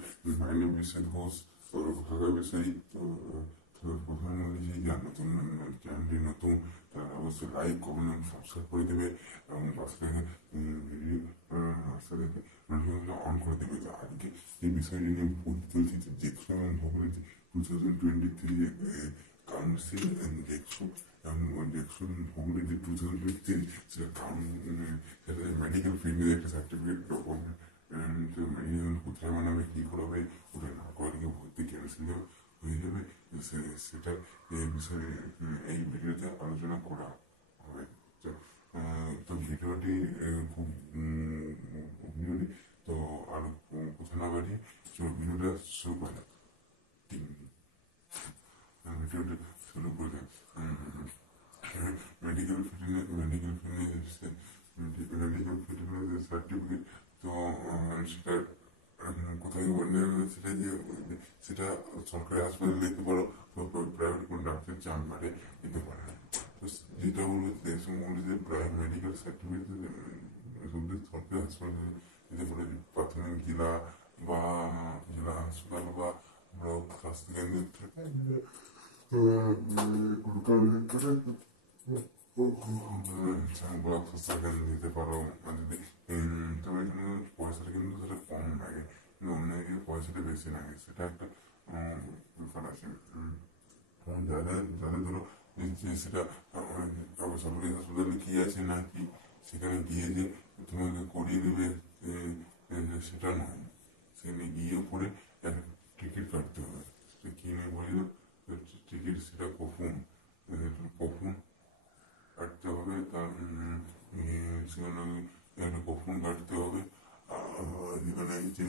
My name is Sid Ghosh, ভাষা বিষয়ী। তো প্রথমে বলি যে যারা নতুন চ্যানেলটি নতুন তারা অবশ্যই লাইক কমেন্ট সাবস্ক্রাইব করে দেবে এবং পাশে থেকে ভিডিও রাস্তা দেখে নোটিফিকেশন অন করে দেবে। তো আজকে এই বিষয়টি নিয়ে বলতে চলছি যে জেকসন এবং ভবনের যে 2023 যে কাউন্সিল জেকসন এবং জেকসন ভবনের যে 2023 সেটা সেটা মেডিকেল ফিল্ডে একটা সার্টিফিকেট কোথায় বানাবে কী করাবে ওটা না করে ভর্তি ক্যান্সেল হয়ে যাবে সেটা এই বিষয়ে এই ভিডিওতে আলোচনা করা হবে। তো ভিডিওটি খুব তো আর কোথাও না বাড়িয়ে ভিডিওটা শুরু করা যাক। ভিডিওটা শুরু করে যাক। Medical fitness certificate. তো সেটা কোথায় সেটা যে সেটা সরকারি হাসপাতালে দিতে পারো, প্রাইভেট কোনো ডাক্তার চেম্বারে দিতে পারে। তো যেটা বলবো যে প্রাইভেট মেডিকেল সার্টিফিকেট সরকারি হাসপাতালে দিতে পারে, প্রাথমিক জেলা বা জেলা হাসপাতাল বা স্বাস্থ্যকেন্দ্র থেকে দিতে পারো। তবে পয়সাটা কিন্তু সেটা কম লাগে, অন্যদিকে পয়সাটা বেশি লাগে, সেটা একটা ব্যাপার আছে। যাদের ধরো সেটা সরকারি হাসপাতালে কি আছে না কি সেখানে গিয়ে যে তোমাকে করিয়ে দেবে সেটা নয়, সেখানে গিয়ে পরে টিকিট কাটতে হবে। সেটা কি নিয়ে বলি টিকিট, সেটা কখন কাটতে হবে, তার সেখানে একটা কখন কাটতে হবে। যেখানে যে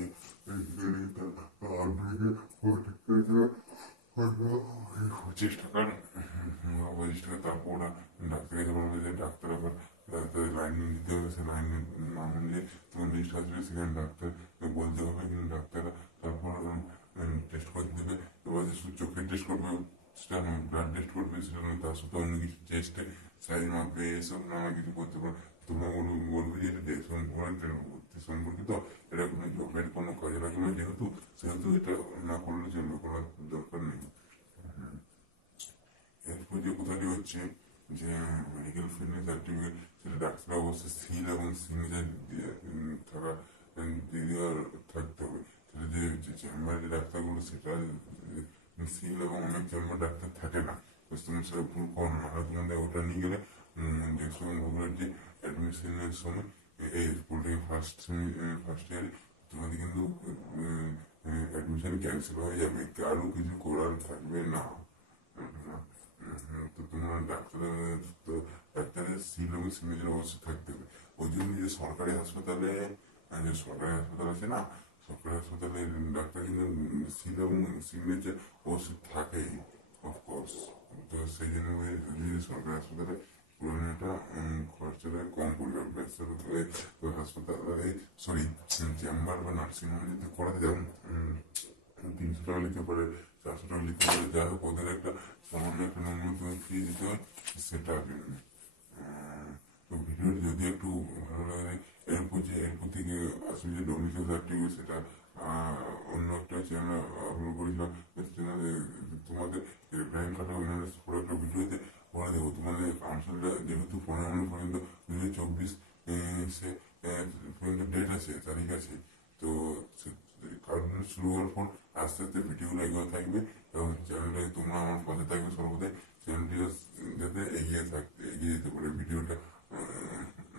পঁচিশ টাকা তারপর ওরা ডাক্তারকে বলবে যে ডাক্তার আবার ডাক্তারের লাইন দিতে হবে, সে লাইন না মিললে তখন লিস্ট আসবে, সেখানে ডাক্তার বলতে হবে, কিন্তু ডাক্তাররা তারপর টেস্ট করে দেবে। এবার চোখের টেস্ট করবে, সেটা নয় ব্লাড টেস্ট করবে, সেটা নয় তার সাথে অন্য কিছু টেস্টে সাইজ মাপবে, এসব নানা কিছু করতে পারে। তোমরা বলবে যে এটা সম্পর্কিত, এটা কোনো জবের কোনো কাজে লাগে না, সেহেতু এটা না করলে চলবে, করার দরকার নেই। এরপর যে কথাটি হচ্ছে যে মেডিকেল ফিটনেস সার্টিফিকেট, সেটা ডাক্তার অবশ্যই সিল এবং সিগনেচার থাকা থাকতে হবে। সেটা যে চেম্বারের ডাক্তারগুলো সেটা সিল এবং অনেক চেম্বার ডাক্তার থাকে না, তুমি সেটা ভুল করো না। তোমাদের ওটা নিয়ে গেলে যে সময় যে অ্যাডমিশনের সময় এই স্কুল থেকে ফার্স্ট ইয়ারে তোমাদের কিন্তু অ্যাডমিশন ক্যান্সেল হয়ে যাবে, কারো কিছু করার থাকবে না। তো তোমার ডাক্তারের সিল এবং সিগনেচার অবশ্যই থাকতে হবে। ওই জন্য যে সরকারি হাসপাতাল আছে না, সরকারি হাসপাতালে ডাক্তার কিন্তু সিল এবং সিগনেচার অবশ্যই থাকেই, অফকোর্স। তো সেই জন্য সরকারি হাসপাতালে পুরোনোটা খরচাটা কম পড়বে। হাসপাতালে চেম্বার বা নার্সিংহোমে যদি করা যাও 300 টাকা লিখতে পারে, 400 টাকা লিখতে পারে, যাই হোক ওদের একটা সামান্য একটা ন্যূনতম ফি দিতে হয়, সেটা তো ভিডিওটি যদি একটু ভালো লাগে এরপর থেকে আসলে যে ডোমিসাইল সার্টিফিকেট সেটা অন্য একটা চ্যানেল আপলোড করেছিলাম, চ্যানেলে তোমাদের ব্যাংক কাটা পুরো একটা ভিডিওতে বলে দেবো। তোমাদের কাউন্সিলটা যেহেতু 15 পর্যন্ত 2024 পর্যন্ত ডেট আছে, তারিখ আছে, তো কাউন্সিল শুরু হওয়ার পর আস্তে আস্তে ভিডিওগুলো এগিয়ে থাকবে এবং চ্যানেলে তোমরা আমার পাশে থাকবে সর্বদাই, চ্যানেলটি যাতে এগিয়ে যেতে পারে ভিডিওটা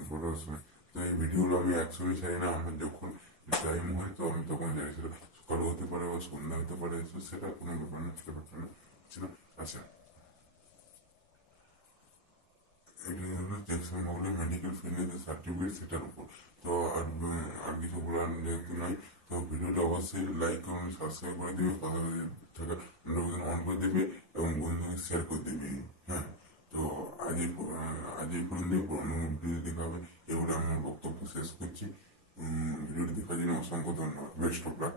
করার সময়। তো এই ভিডিওগুলো আমি একসঙ্গে চাই না, আমার যখন টাইম হয় তো আমি তখন যাই, সেটা সকাল হতে পারে বা সন্ধ্যা হতে পারে, সেটা কোনো ব্যাপার না, ছিল। আচ্ছা, এটি হলো জেকসন ভবনের মেডিকেল ফিটনেস সার্টিফিকেট, সেটার উপর। তো আর কিছু বলার যেহেতু নাই, তো ভিডিওটা অবশ্যই লাইক কমেন্ট সাবস্ক্রাইব করে দেবে, পাশাপাশি থাকা নোটিফিকেশন অন করে দেবে এবং বন্ধুকে শেয়ার করে দেবে। হ্যাঁ, তো আজ এই পর্যন্ত ভিডিও দেখা হবে, এগুলো আমার বক্তব্য শেষ করছি। ভিডিওটি দেখার জন্য অসংখ্য ধন্যবাদ। Best of luck.